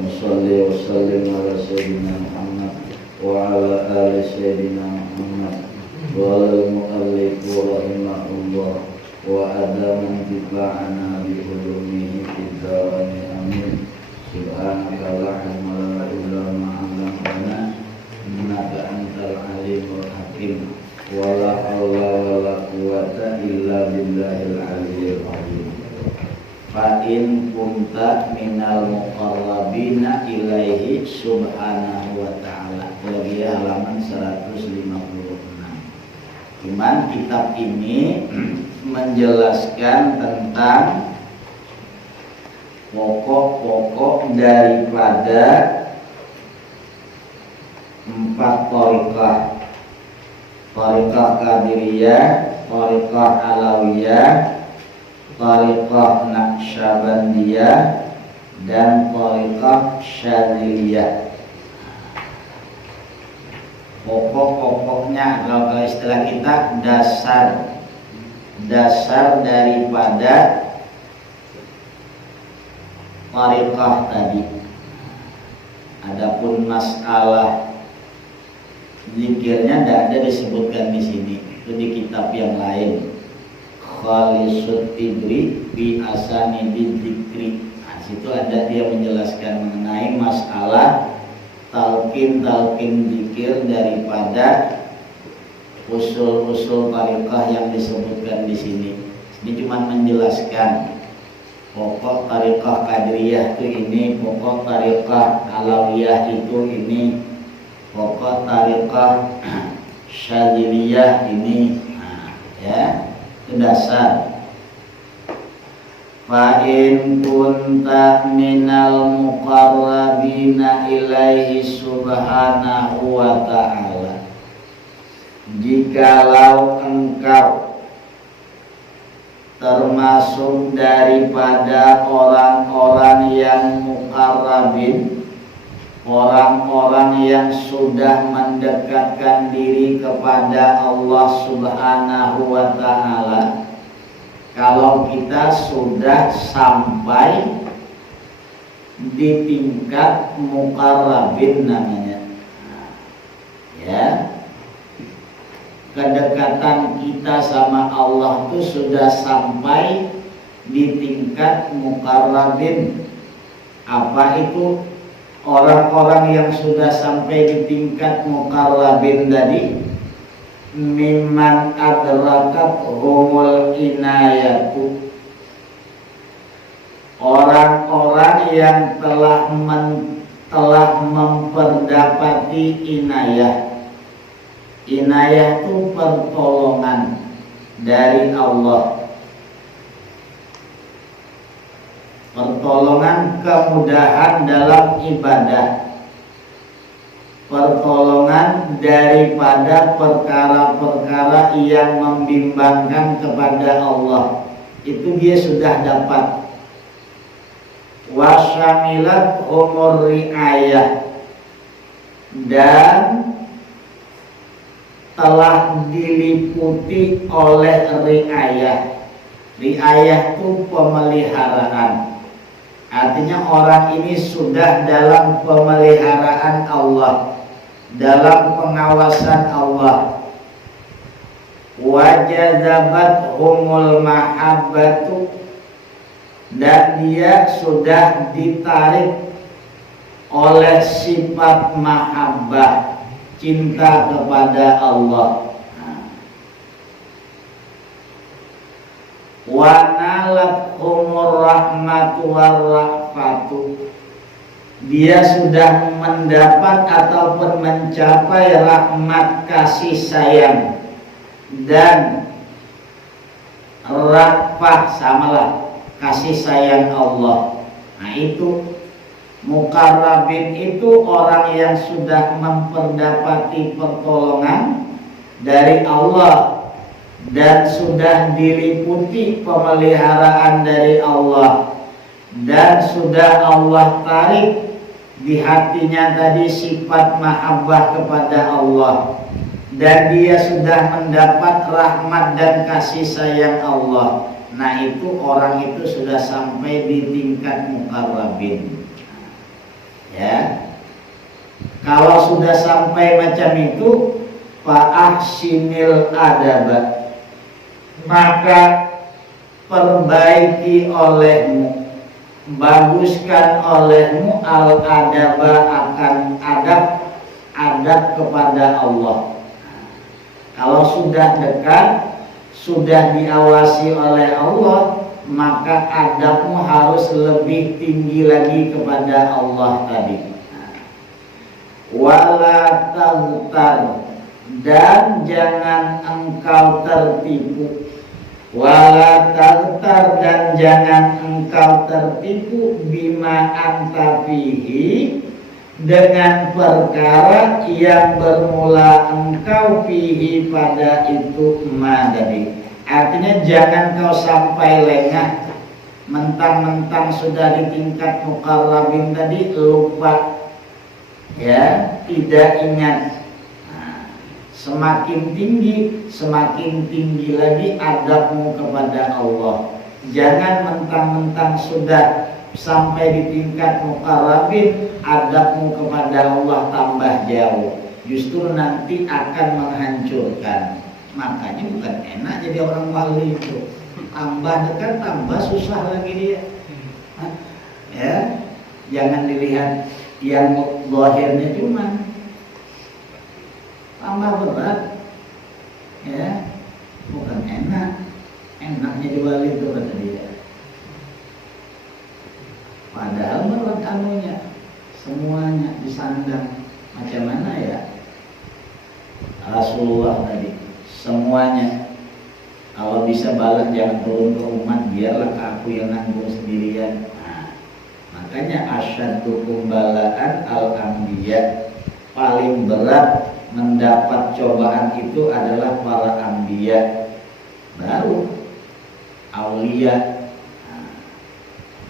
Wassalli wa sallim ala sayyidina Muhammad wa ala ali sayyidina Muhammad wa ala al-mu'allif rahimahullah wa adaman tifa'ana bi ulumihi fid darain amin. Subhanaka la ilma lana illa ma 'allamtana innaka antal alimul hakim. Wala haula wala quwwata illa billahil aliyyil azim. Fa in kunta minal muqarrabina ilaihi subhanahu wa ta'ala. Lagi halaman 156. Cuman kitab ini menjelaskan tentang pokok-pokok daripada 4 thariqah. Thariqah Qadiriyah, Thariqah Alawiyah, Thariqah Naqsyabandiyah, dan Thariqah Syadziliyah. Pokok-pokoknya kalau istilah kita dasar daripada thariqah tadi. Adapun masalah zikirnya tidak ada disebutkan di sini, itu di kitab yang lain. Khalisut Tibri bi asanidil zikri. Nah, situ ada dia menjelaskan mengenai masalah talqin zikir daripada usul-usul thariqah yang disebutkan di sini. Ini cuma menjelaskan pokok thariqah Qadiriyah itu ini, pokok thariqah Alawiyah itu ini, pokok thariqah Syadziliyah ini. Nah, ya, itu dasar. Fa in kunta minal muqarrabina ilaihi subhanahu wa ta'ala. Jikalau engkau termasuk daripada orang-orang yang muqarrabin, orang-orang yang sudah mendekatkan diri kepada Allah subhanahu wa ta'ala. Kalau kita sudah sampai di tingkat muqarrabin namanya, ya, kedekatan kita sama Allah itu sudah sampai di tingkat muqarrabin. Apa itu orang-orang yang sudah sampai di tingkat muqarrabin tadi? Mimman adrakat humul inayatu, orang-orang yang telah memperdapati inayah. Inayah itu pertolongan dari Allah, pertolongan kemudahan dalam ibadah, pertolongan daripada perkara-perkara yang membimbangkan kepada Allah. Itu dia sudah dapat. Wasyamilat umur riayah, dan telah diliputi oleh riayah. Riayah itu pemeliharaan. Artinya orang ini sudah dalam pemeliharaan Allah, dalam pengawasan Allah. Wajazabat humul mahabbatu, dan dia sudah ditarik oleh sifat mahabbah, cinta kepada Allah. Wa nalat umur rahmatu warrahmatu, dia sudah mendapat ataupun mencapai rahmat kasih sayang dan rahmah, samalah kasih sayang Allah. Nah, itu muqarrabin itu orang yang sudah memperdapati pertolongan dari Allah dan sudah diliputi pemeliharaan dari Allah, dan sudah Allah tarik di hatinya tadi sifat mahabbah kepada Allah, dan dia sudah mendapat rahmat dan kasih sayang Allah. Nah, itu orang itu sudah sampai di tingkat muqarrabin. Ya, kalau sudah sampai macam itu, fa'ahsinil adaba, maka perbaiki olehmu, baguskan olehmu al adaba, akan adab kepada Allah. Kalau sudah dekat, sudah diawasi oleh Allah, maka adabmu harus lebih tinggi lagi kepada Allah tadi. Wala taghtar, dan jangan engkau tertipu. Wala taghtar, dan jangan engkau tertipu bima anta fihi, dengan perkara yang bermula engkau fihi pada itu ma tadi. Artinya jangan kau sampai lengah, mentang-mentang sudah di tingkat muqarrabin tadi lupa, ya, tidak ingat. Semakin tinggi lagi adabmu kepada Allah. Jangan mentang-mentang sudah sampai di tingkat muqarrabin, adabmu kepada Allah tambah jauh, justru nanti akan menghancurkan. Makanya bukan enak jadi orang wali itu. Tambah dekat, tambah susah lagi dia. Ya, jangan dilihat yang zahirnya cuma tambah berat, ya, bukan enak. Enaknya di wali itu kata dia. Padahal berat anunya, semuanya disandang. Macam mana ya Rasulullah tadi, semuanya. Kalau bisa balas jangan turun ke umat, biarlah aku yang nanggung sendirian. Makanya asyaddukum bala'an al-anbiya, paling berat mendapat cobaan itu adalah para anbiya, baru aulia.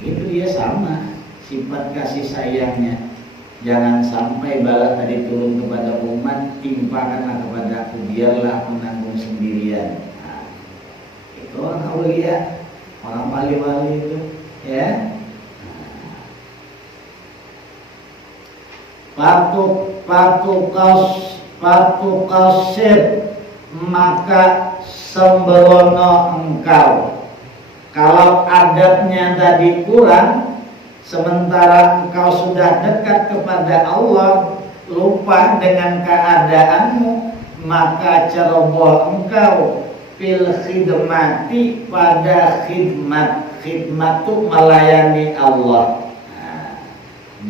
Itu dia sama sifat kasih sayangnya. Jangan sampai bala tadi turun kepada umat, timpakanlah kepada aku, biarlah aku nanggung sendirian. Itu orang aulia, orang wali-wali itu, ya. Patukasir, maka sembrono engkau. Kalau adabnya tadi kurang, sementara engkau sudah dekat kepada Allah, lupa dengan keadaanmu, maka ceroboh engkau fil khidmati, pada khidmat. Khidmat itu melayani Allah.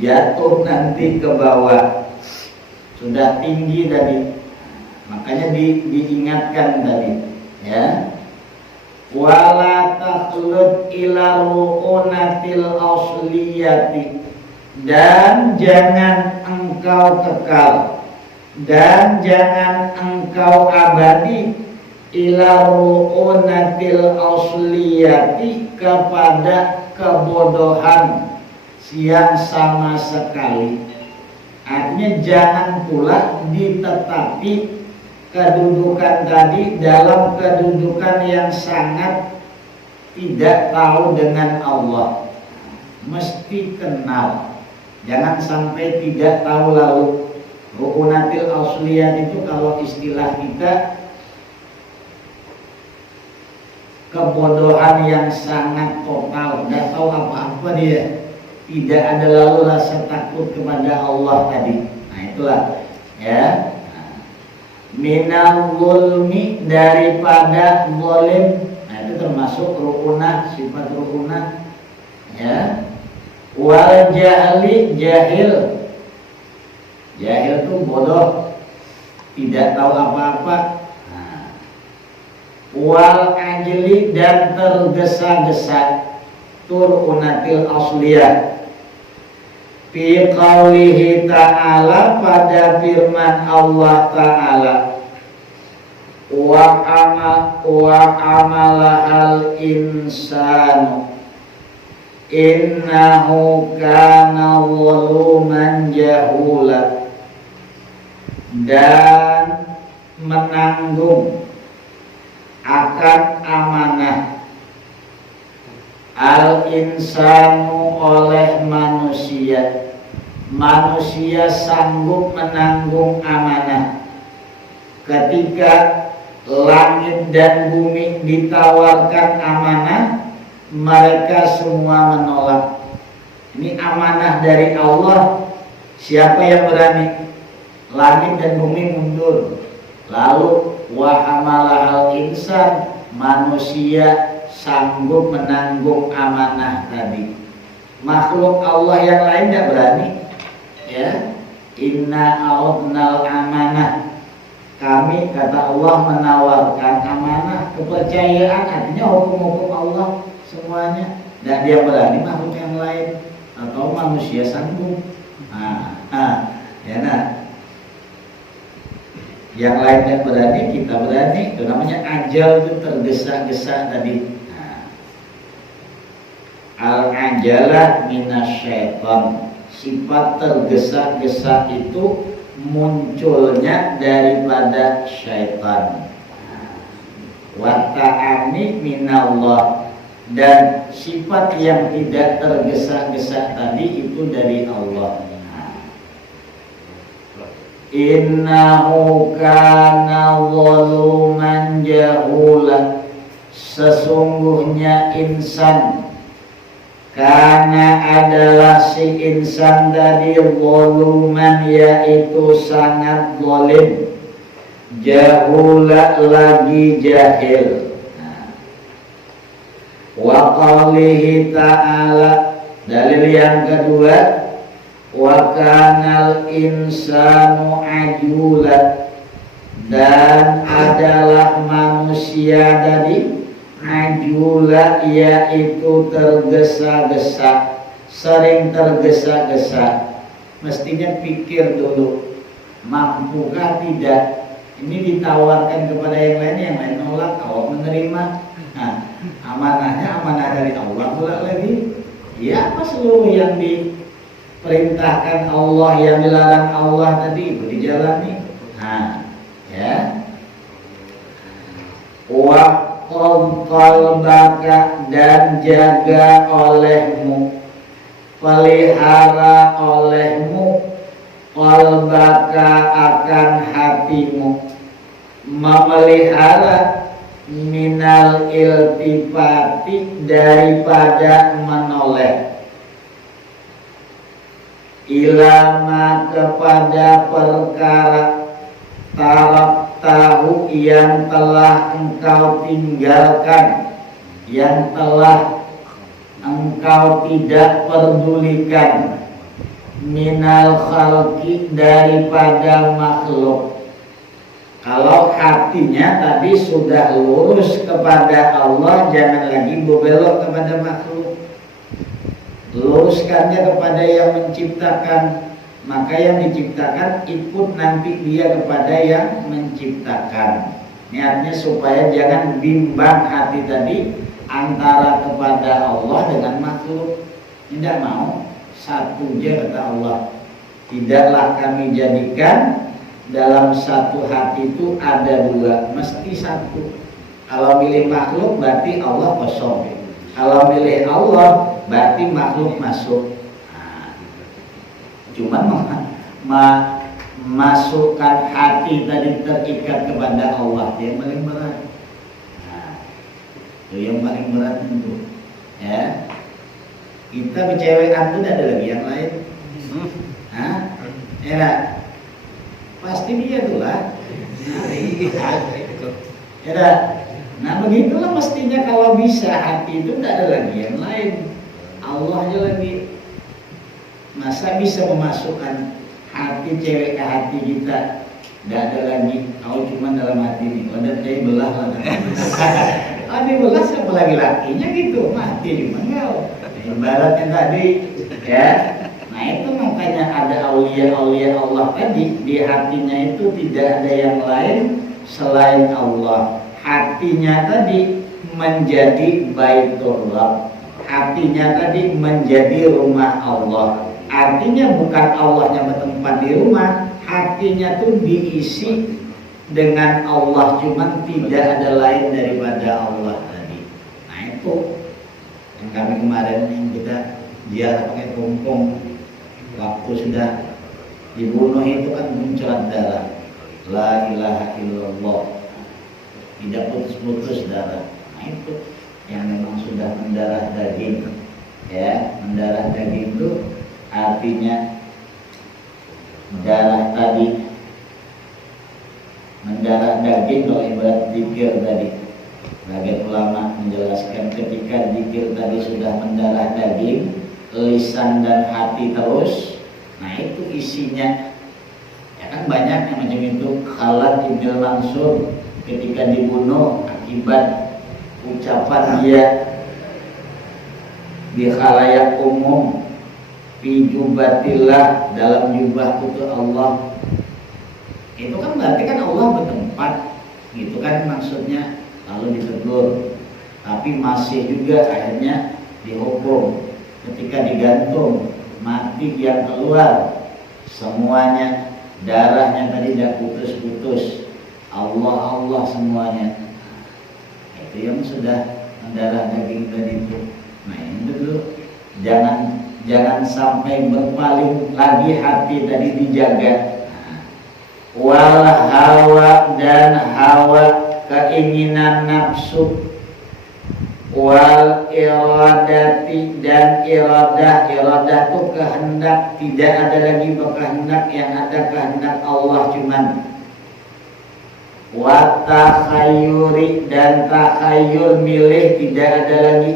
Jatuh nanti ke bawah, sudah tinggi tadi. Makanya diingatkan tadi, ya. Wala takhlud ila ru'unatil ausliyati, dan jangan engkau kekal, dan jangan engkau abadi ila ru'unatil ausliyati, kepada kebodohan yang sama sekali. Artinya jangan pula ditetapi kedudukan tadi dalam kedudukan yang sangat tidak tahu dengan Allah. Mesti kenal, jangan sampai tidak tahu. Lalu rukunatil ausliyat itu kalau istilah kita kebodohan yang sangat total, tidak tahu apa-apa dia, tidak ada lalu rasa takut kepada Allah tadi. Nah itulah, ya. Minal zulmi, daripada zalim. Nah itu termasuk rukunah, sifat rukunah, ya. Wal jahli, jahil. Jahil itu bodoh, tidak tahu apa-apa. Wal ajli, dan tergesa-gesa. Turunatil asliyah. Fi qawlihi ta'ala, pada firman Allah ta'ala, wa amala al insanu innahu kana zaluman jahula, dan menanggung akan amanah al insanu oleh manusia, manusia sanggup menanggung amanah. Ketika langit dan bumi ditawarkan amanah, mereka semua menolak. Ini amanah dari Allah, siapa yang berani? Langit dan bumi mundur. Lalu wa hamalahal insan, manusia sanggup menanggung amanah tadi. Makhluk Allah yang lain tidak berani. Ya, inna a'udnal amanah. Kami, kata Allah, menawarkan amanah, kepercayaan, artinya hukum-hukum Allah semuanya. Dan dia berani makhluk yang lain atau manusia sanggup. Yang lainnya berani, kita berani. Itu namanya ajal, itu tergesa-gesa tadi. Al-ajalah minasyaiton. Sifat tergesa-gesa itu munculnya daripada syaitan. Wa ta'ani minallah, dan sifat yang tidak tergesa-gesa tadi itu dari Allah. Innahu kana zaluman jahula, sesungguhnya insan, karena adalah si insan tadi zaluman, yaitu sangat zalim, jahula lagi jahil. Wa qawlihi ta'ala, dalil yang kedua, wa kanal insanu ajula, dan adalah manusia tadi ajula, yaitu tergesa-gesa, sering tergesa-gesa. Mestinya pikir dulu, mampukah tidak? Ini ditawarkan kepada yang lain nolak, Allah menerima. Amanahnya amanah dari Allah pula lagi. Ya, apa seluruh yang diperintahkan Allah, yang dilarang Allah tadi itu dijalani. Ya. Wa qalbaka, dan jaga olehmu, pelihara olehmu, qalbaka akan hatimu, memelihara minal iltifati, daripada menoleh, ilama, kepada perkara, taraf tahu, yang telah engkau tinggalkan, yang telah engkau tidak pedulikan, minal khalqi, daripada makhluk. Kalau hatinya tadi sudah lurus kepada Allah, jangan lagi berbelok kepada makhluk. Luruskannya kepada yang menciptakan, maka yang diciptakan ikut nanti dia kepada yang menciptakan. Niatnya supaya jangan bimbang hati tadi antara kepada Allah dengan makhluk. Tidak mau, satu aja kata Allah. Tidaklah kami jadikan dalam satu hati itu ada dua, mesti satu. Kalau milih makhluk berarti Allah kosong. Kalau milih Allah berarti makhluk masuk. Cuman masukkan hati tadi terikat kepada Allah, yang paling berat. Itu yang paling berat itu. Ya, kita bercewekan itu tidak ada lagi yang lain. Ya, pasti dia tuh lah. Ya, nah begitulah mestinya kalau bisa hati itu tidak ada lagi yang lain, Allah aja lagi. Masa bisa memasukkan hati cewek ke hati kita? Tidak ada lagi. Kau cuma dalam hati ini. Ada kayak belah lah. Ada belah siapa lagi lakinya gitu? Mati cuma kau. Ibaratnya tadi, ya. Nah itu makanya ada aulia-aulia Allah tadi, di hatinya itu tidak ada yang lain selain Allah. Hatinya tadi menjadi Baitullah, hatinya tadi menjadi rumah Allah. Artinya bukan Allahnya bertempat di rumah, hatinya tuh diisi dengan Allah, cuman tidak ada lain daripada Allah tadi. Nah itu yang kami kemarin yang kita ziarah pakai pompong, waktu waktu sudah dibunuh itu kan muncrat darah. La ilaha illallah, tidak putus-putus darah. Nah itu yang memang sudah mendarah daging, ya. Mendarah daging itu artinya darah tadi, mendarah daging kalau ibarat zikir tadi. Sebagian ulama menjelaskan ketika zikir tadi sudah mendarah daging, lisan dan hati terus, nah itu isinya. Ya kan banyak yang macam itu. Khalad Ibn Mansur ketika dibunuh akibat ucapan dia di khalayak umum, fi jubatillah, dalam jubah itu Allah. Itu kan berarti kan Allah bertempat, gitu kan maksudnya. Lalu ditegur, tapi masih juga akhirnya dihukum. Ketika digantung, mati yang keluar semuanya, darahnya tadi tidak putus-putus, Allah semuanya. Itu yang sudah mendarah daging tadi itu. Nah ini dulu, jangan sampai berpaling lagi, hati tadi dijaga. Wal hawa, dan hawa, keinginan nafsu. Wal iradati, dan iradah itu kehendak, tidak ada lagi kehendak, yang ada kehendak Allah cuman. Wa takhayyuri, dan takhayyul, milih, tidak ada lagi.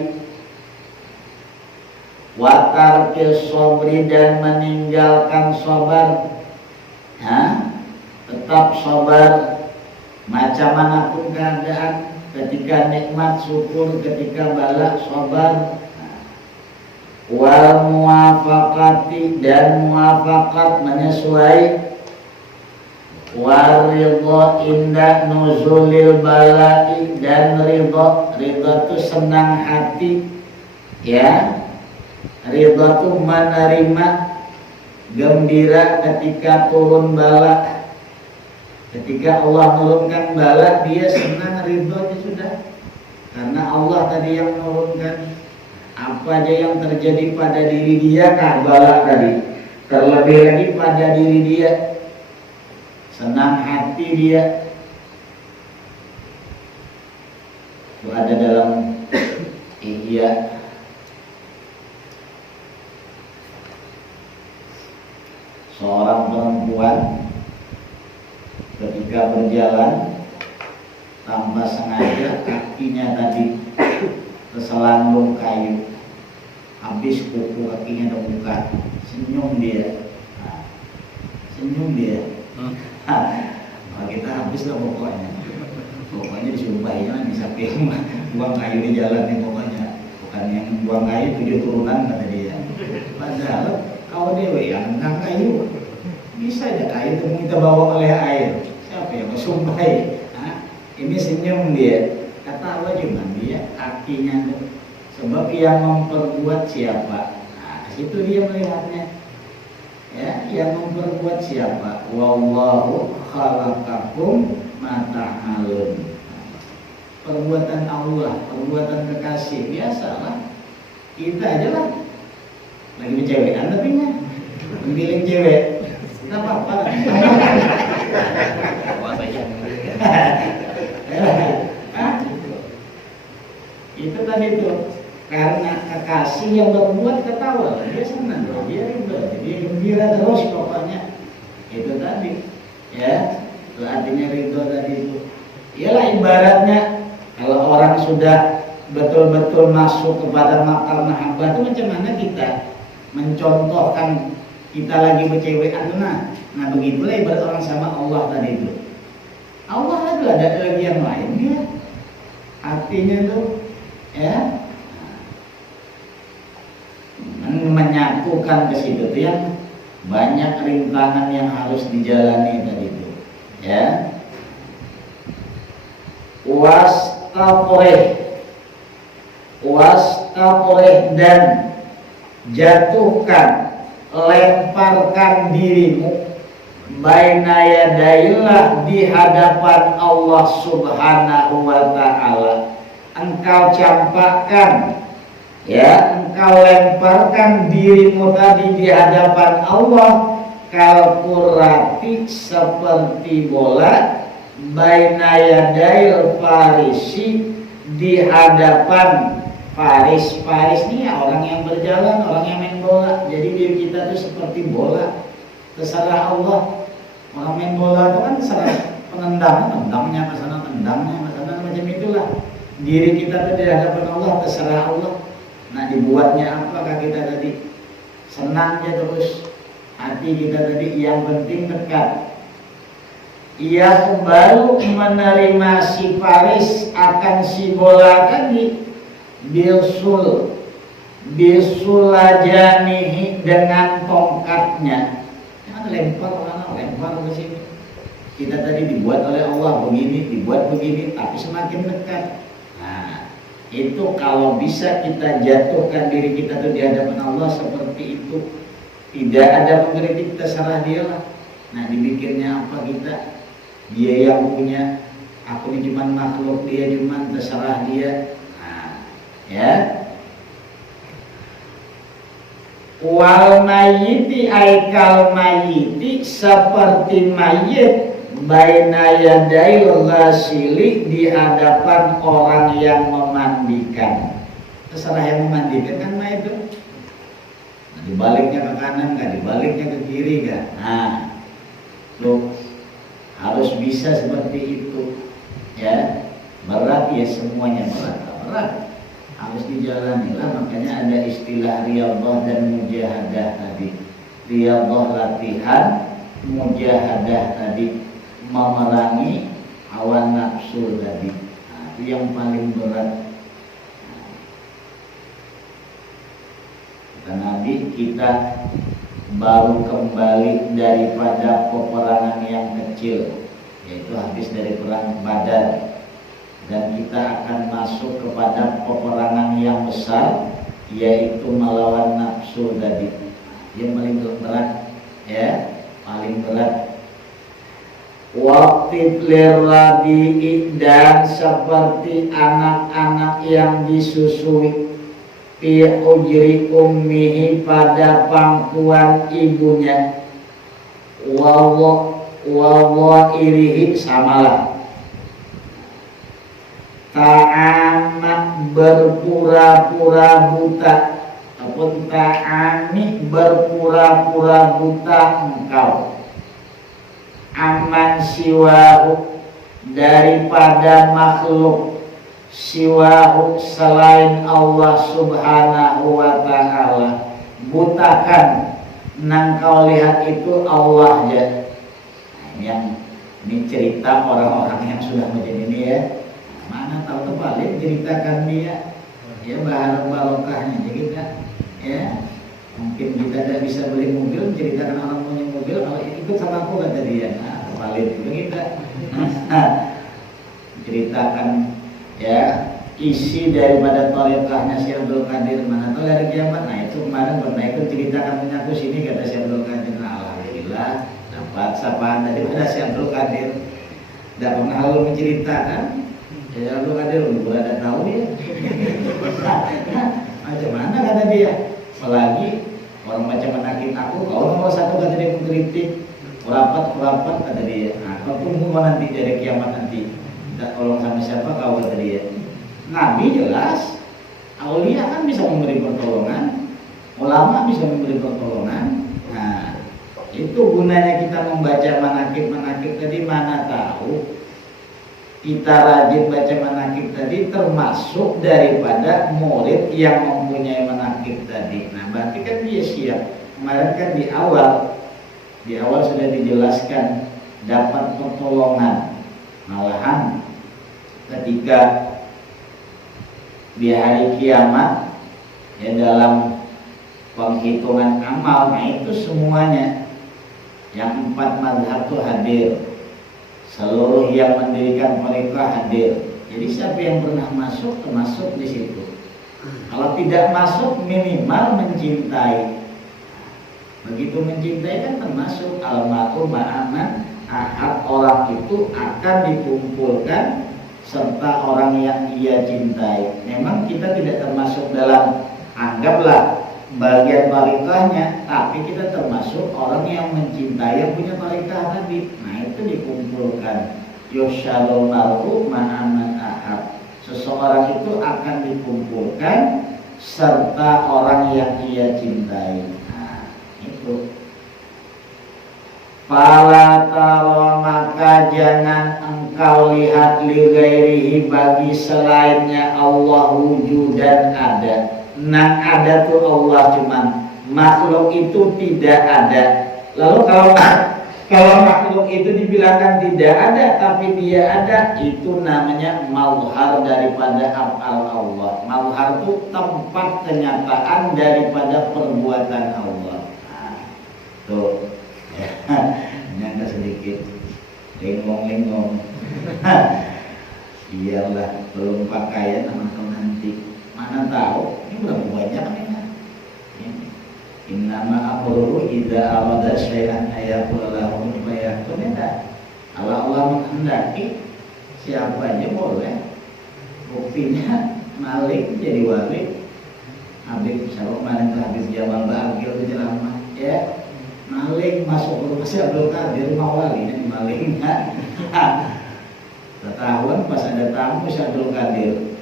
Wa tarkil sobri, dan meninggalkan sabar. Tetap sabar macam manapun keadaan. Ketika nikmat syukur, ketika bala sabar. Wal muwafaqati, dan muwafaqat, menyesuai. Wal ridha inda nuzulil balai, dan ridha itu senang hati, ya. Ridha itu menerima, gembira ketika turun bala. Ketika Allah menurunkan bala, dia senang, ridhonya sudah. Karena Allah tadi yang menurunkan. Apa aja yang terjadi pada diri dia, bala tadi. Terlebih lagi pada diri dia. Senang hati dia. Itu ada dalam Ihya. Seorang perempuan ketika berjalan tanpa sengaja, kakinya tadi terselambung kayu, habis kuku kakinya terbuka. Senyum dia, kalau kita habis lah pokoknya disumpahin di samping buang kayu di jalan nih, pokoknya bukan yang buang kayu 7 turunan kata dia. Padahal kau dewe yang tentang kayu, bisa aja kayu itu kita bawa oleh air. Siapa yang mensumpahi? Ini senyum dia, ketawa cuma dia, kakinya tuh. Sebab yang memperbuat siapa? Nah, situ dia melihatnya. Ya, yang memperbuat siapa? Wallahu khalaqakum ma ta'malun. Perbuatan Allah, perbuatan kekasih, biasalah. Kita aja lah lagi bercewekan, tapi nya memilih cewek, nggak apa-apa. Itu tadi tuh, karena kekasih yang berbuat ketawa, dia senang, dia rimba, dia gembira terus pokoknya. Itu tadi, ya, itu artinya ridho tadi itu. Ialah ibaratnya kalau orang sudah betul-betul masuk kepada makam mahabbah itu macam mana kita mencontohkan kita lagi bercewekan. Nah begitulah ibarat orang sama Allah tadi itu. Allah ada lagi yang lain ya. Artinya tuh ya menyatukan ke situ tuh yang banyak rintangan yang harus dijalani tadi itu. Ya. Wastaqrih, dan jatuhkan, lemparkan dirimu baina yadaillah, di hadapan Allah Subhanahu wa ta'ala. Engkau campakkan, ya, engkau lemparkan dirimu tadi di hadapan Allah kalkurati seperti bola baina yadail farisi di hadapan faris. Faris ini ya orang yang berjalan, orang yang main bola. Jadi diri kita itu seperti bola, terserah Allah. Orang main bola itu kan terserah tendangnya ke sana, tendangnya ke sana, macam itulah. Diri kita itu di hadapan Allah, terserah Allah. Nah, dibuatnya apakah kita tadi? Senang aja terus. Hati kita tadi yang penting dekat. Ia baru menerima si faris akan si bola tadi bisulajanihi dengan tongkatnya. Jangan lempar ke sini. Kita tadi dibuat oleh Allah begini, dibuat begini, tapi semakin dekat. Nah, itu kalau bisa kita jatuhkan diri kita tuh di hadapan Allah seperti itu, tidak ada mengkritik, terserah dia lah. Nah, dipikirnya apa kita? Dia yang punya, aku ini cuma makhluk, dia cuma terserah dia. Nah, ya. Wal mayyiti aikal mayyiti seperti mayit baina yadail ghasili di hadapan orang yang memandikan. Terserah yang memandikan kan mayit itu. Nah, dibaliknya ke kanan kan, dibaliknya ke kiri kan. Nah, loh, harus bisa seperti itu. Ya, berat ya, semuanya berat. Harus dijalani lah. Makanya ada istilah riyadhah dan mujahadah tadi. Riyadhah latihan, mujahadah tadi memerangi hawa nafsu tadi. Nah, itu yang paling berat. Kata Nabi, kita baru kembali daripada peperangan yang kecil, yaitu habis dari perang Badar, dan kita akan masuk kepada peperangan yang besar, yaitu melawan nafsu tadi. Yang paling berat, ya, paling berat. Waqtif lirradi'i, dan seperti anak-anak yang disusui fi ujri ummihi pada pangkuan ibunya, wawa irihi samalah. Ta'amak berpura-pura buta, ataupun ta'ami berpura-pura buta engkau, aman siwahu daripada makhluk, siwahu selain Allah subhanahu wa ta'ala. Butakan nang kau lihat itu Allah aja. Nah, ini cerita orang-orang yang sudah menjadi ini ya. Mana tahu terbalik ceritakan dia, ya bahan barokahnya aja kita, ya. Mungkin kita tidak bisa beli mobil, ceritakan orang punya mobil, kalau ikut sama aku kata dia, nah terbalik juga kita. Ceritakan ya isi daripada tariqahnya Syekh Abdul Qadir, mana tahu dari kiamat. Nah itu kemarin pernah ikut ceritakan menyaku sini kata Syekh Abdul Qadir. Nah, alhamdulillah dapat sapaan daripada Syekh Abdul Qadir. Tidak pernah lalu menceritakan. Ya Abdul Qadir udah ada tahu dia. Macam mana kata dia? Apalagi orang macam menakit aku, kau nomor satu kata dia mengkritik, kurapat kata dia. Nah, kau tunggu nanti dari kiamat nanti. Tidak tolong sama siapa kau kata dia. Nabi jelas, aulia kan bisa memberi pertolongan, ulama bisa memberi pertolongan. Nah, itu gunanya kita membaca manakib tadi. Mana tahu kita rajin baca manakib tadi termasuk daripada murid yang mempunyai manakib tadi. Nah, berarti kan dia siap. Kemarin kan di awal sudah dijelaskan dapat pertolongan. Malahan ketika di hari kiamat ya dalam penghitungan amal, nah itu semuanya yang 4 mazhab itu hadir. Seluruh yang mendirikan mereka hadir. Jadi siapa yang pernah masuk termasuk di situ. Kalau tidak masuk minimal mencintai. Begitu mencintai kan termasuk almarhum ma'aman ahad, orang itu akan dikumpulkan serta orang yang ia cintai. Memang kita tidak termasuk dalam Anggaplah bagian barikahnya, tapi kita termasuk orang yang mencintai yang punya barikah tadi. Nah itu dikumpulkan. Yusyadul mar'u ma'aman ahab. Seseorang itu akan dikumpulkan serta orang yang ia cintai. Nah itu. Fala taro, maka jangan engkau lihat li ghairihi, bagi selainnya Allah wujudan ada. Nah ada tuh Allah, cuman makhluk itu tidak ada. Lalu kalau makhluk itu dibilangkan tidak ada tapi dia ada, itu namanya mazhar daripada af'al Allah. Mazhar itu tempat kenyataan daripada perbuatan Allah. Nah, tuh. Nyangka sedikit lingong-lingong. Iyalah, belum pakaian sama kau nanti. Mana tahu, ini berapa banyak nih kan? Innama amruhu idza arada syai'an ayaqula lahu kun fayakun. Kalau Allah menghendaki, siapa aja boleh. Buktinya Malik jadi wali. Habib Syarok Malik, Habib Jamal Ba'agil itu ceramah, ya. Maling masuk ke rumah si Abdul Qadir, mau wali ini maling kan? Ketahuan pas ada tamu si Abdul Qadir,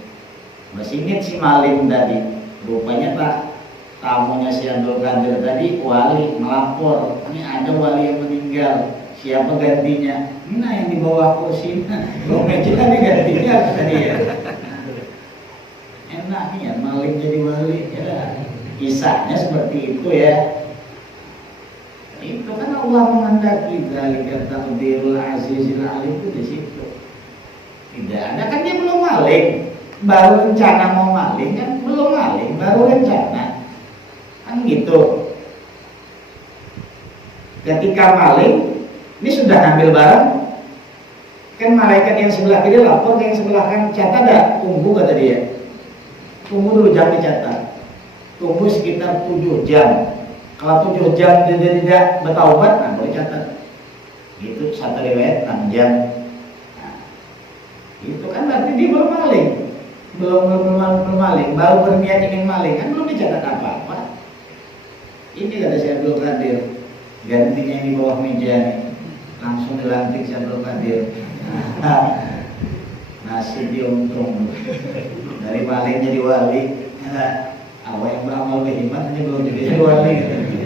masih ingat si maling tadi. Rupanya tak, tamunya si Abdul Qadir tadi wali melapor, ini ada wali yang meninggal, siapa gantinya? Nah yang di bawah kursi, bawah meja ini gantinya tadi ya. Enaknya maling jadi wali ya. Kisahnya seperti itu ya. Itu kan Allah menghendaki, dzalika taqdirul azizil alim, itu di situ. Tidak ada, kan dia belum maling, baru rencana mau maling kan, belum maling, baru rencana, kan gitu. Ketika maling, ini sudah ngambil barang, kan malaikat yang sebelah kiri lapor ke yang sebelah kanan, catat ada, tunggu kata dia, tunggu dulu jam dicatat, tunggu sekitar 7 jam. Kalau 7 jam dia tidak bertaubat, nah boleh catat. Itu satu riwayat 6 jam. Nah, itu kan berarti dia belum maling, belum maling, baru berniat ingin maling, kan belum dicatat apa-apa. Ini kata si Abdul Qadir, gantinya di bawah meja nih, langsung dilantik si Abdul Qadir. Nasib diuntung dari maling jadi wali. Awal yang beramal berhemat hanya belum jadi wali.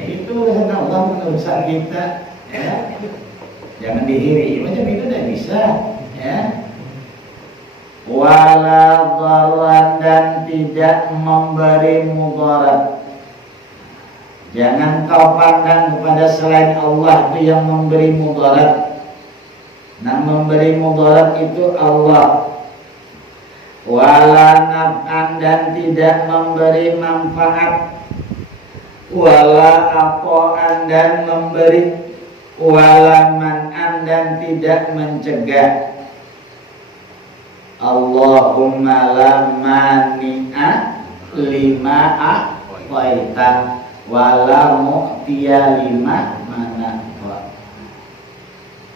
Itu urusan Allah, bukan urusan kita. Ya, jangan dihiri. Macam itu tidak bisa. Ya. Wala dharan, dan tidak memberi mudarat. Jangan kau pandang kepada selain Allah itu yang memberi mudarat. Nah, memberi mudarat itu Allah. Wala naf'an, dan tidak memberi manfaat. Wala aqo'an, dan memberi. Wala man'an, dan tidak mencegah. Allahumma la mani'a lima a'taita wala mu'tiya lima mana'ta.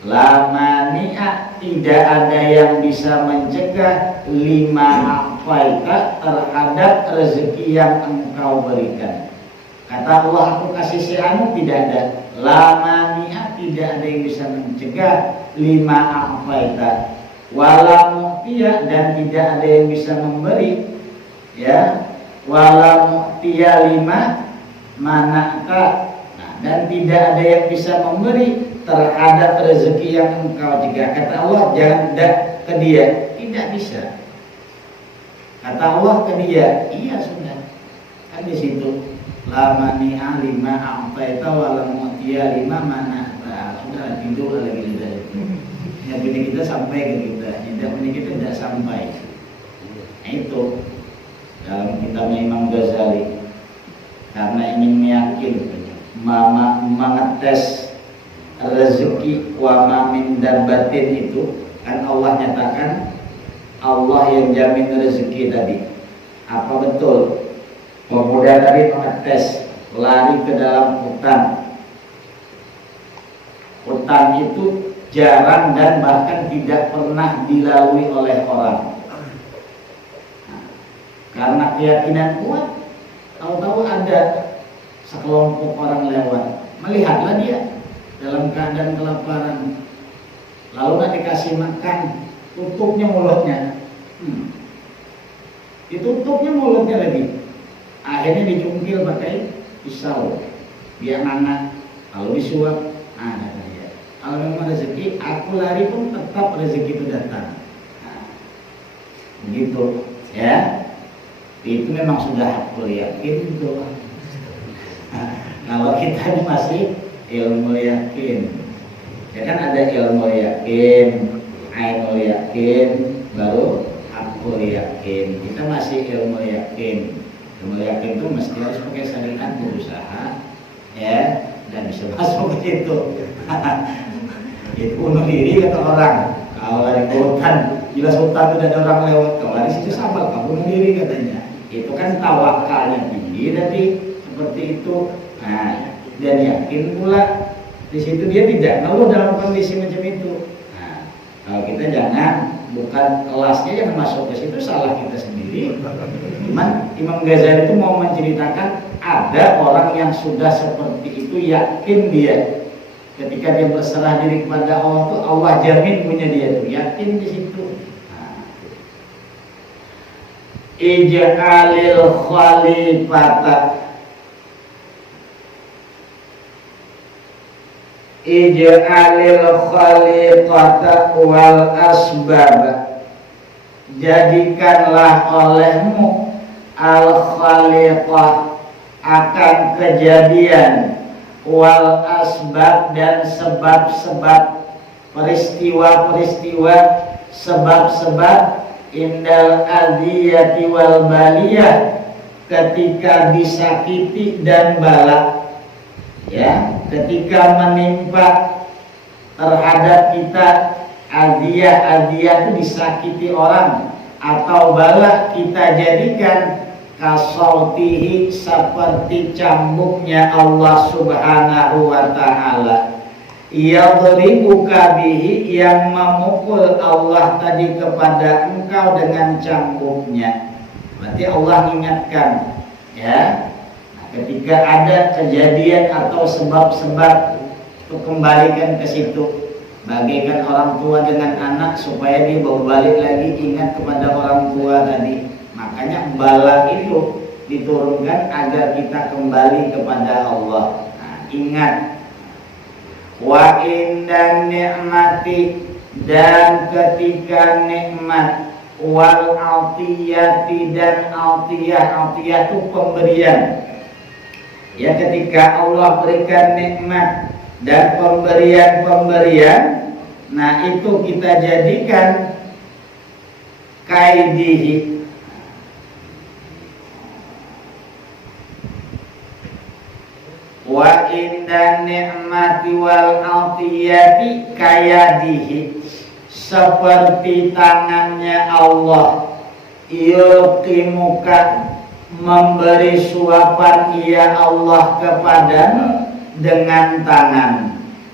La mani'a, tidak ada yang bisa mencegah lima a'taita, terhadap rezeki yang engkau berikan. Kata Allah, aku kasih si anu, tidak ada. La mani'a, tidak ada yang bisa mencegah lima a'taita. Wala mu'tiya, dan tidak ada yang bisa memberi, ya. Wala mu'tiya lima mana'ta, nah, dan tidak ada yang bisa memberi terhadap rezeki yang engkau jaga. Kata Allah, jangan ke dia, tidak bisa. Kata Allah ke dia, iya sudah. Kan di situ, la mani'a lima a'taita wala mu'tiya lima mana'ta. Sudah tidur lagi lidah itu. Yang punya kita sampai ke kita, tidak punya kita tidak sampai. Nah, itu dalam kitabnya Imam Ghazali, karena ingin meyakin, mengetes rezeki wa ma min dabbatin, itu kan Allah nyatakan Allah yang jamin rezeki tadi. Apa betul pemuda tadi mengetes, lari ke dalam hutan. Hutan itu jarang dan bahkan tidak pernah dilalui oleh orang. Nah, karena keyakinan kuat, tahu-tahu ada sekelompok orang lewat, melihatlah dia dalam keadaan kelaparan, lalu nggak dikasih makan, tutupnya mulutnya, ditutupnya mulutnya lagi, akhirnya dicungkil pakai pisau, dia nanak, lalu disuap, kata dia, kalau memang rezeki, aku lari pun tetap rezeki itu datang. Begitu ya, itu memang sudah aku yakin gitu. Kalau kita ini masih ilmu yakin, ya kan ada ilmu yakin, ainul yakin, baru aku yakin. Kita masih ilmu yakin. Ilmu yakin itu mesti harus pakai syariat, berusaha ya, dan bisa masuk ke situ. Itu bunuh diri kata orang. Kalau lari ke hutan, jelas hutan itu ada orang lewat, kalau lari situ sabar, kamu bunuh diri katanya. Itu kan tawakalnya tinggi, tapi seperti itu. Nah, dan yakin pula di situ dia tidak ngeluh dalam kondisi macam itu. Nah, kalau kita jangan, bukan kelasnya yang masuk ke situ, salah kita sendiri. Cuman Imam Ghazali itu mau menceritakan ada orang yang sudah seperti itu, yakin dia. Ketika dia berserah diri kepada Allah tuh, Allah jamin punya dia tuh, yakin di situ. Ij'alil khalifata, ij'alil khalifata wal asbab, jadikanlah olehmu al khalifah akan kejadian, wal asbab dan sebab-sebab, peristiwa-peristiwa, sebab-sebab, indal adiyati wal baliyah, ketika disakiti dan bala, ya, ketika menimpa terhadap kita adiyah itu disakiti orang, atau bala kita jadikan kasautihi, seperti cambuknya Allah Subhanahu wa ta'ala, yadribuka bihi, yang memukul Allah tadi kepada engkau dengan cambuknya. Berarti Allah ingatkan ya, ketika ada kejadian atau sebab-sebab, itu kembalikan ke situ. Bagaikan orang tua dengan anak, supaya dia bawa balik lagi ingat kepada orang tua tadi. Makanya bala itu diturunkan agar kita kembali kepada Allah. Nah, ingat. Wa indan ni'mati, dan ketika nikmat, wal atiyati, dan atiyah itu pemberian. Ya, ketika Allah berikan nikmat dan pemberian, nah itu kita jadikan kaidihi, wa inda ni'mati wal atiyati kayadihi, seperti tangannya Allah, yulqimuka, memberi suapan ia Allah kepadamu dengan tangan.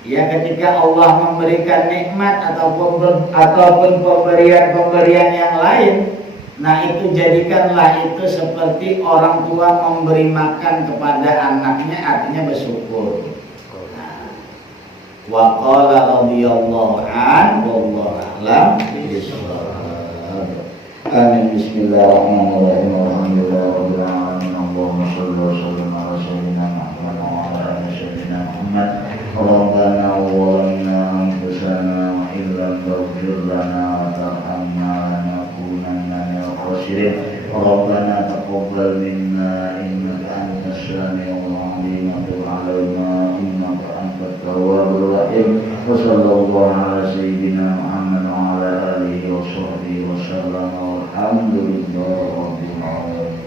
Ya, ketika Allah memberikan nikmat ataupun pemberian yang lain, nah itu jadikanlah itu seperti orang tua memberi makan kepada anaknya, artinya bersyukur. Wa qala radhiyallahu anhu wallahu a'lam bishawab. Amin. Bismillahirrahmanirrahim. Alhamdulillahirabbil alamin. Allahumma shalli wa sallim ala sayyidina Muhammad wa ala ali sayyidina Muhammad. Rabbana zalamna anfusana wa illam taghfir lana wa tarhamna lanakunanna minal khasirin. Rabbana taqabbal minna innaka antas samiul alim wa tub 'alaina innaka antat tawwabur rahim. Wa sallallahu ala sayyidina Muhammad wa ala alihi wa sahbihi wa sallam. Alhamdulillah rabbil alamin.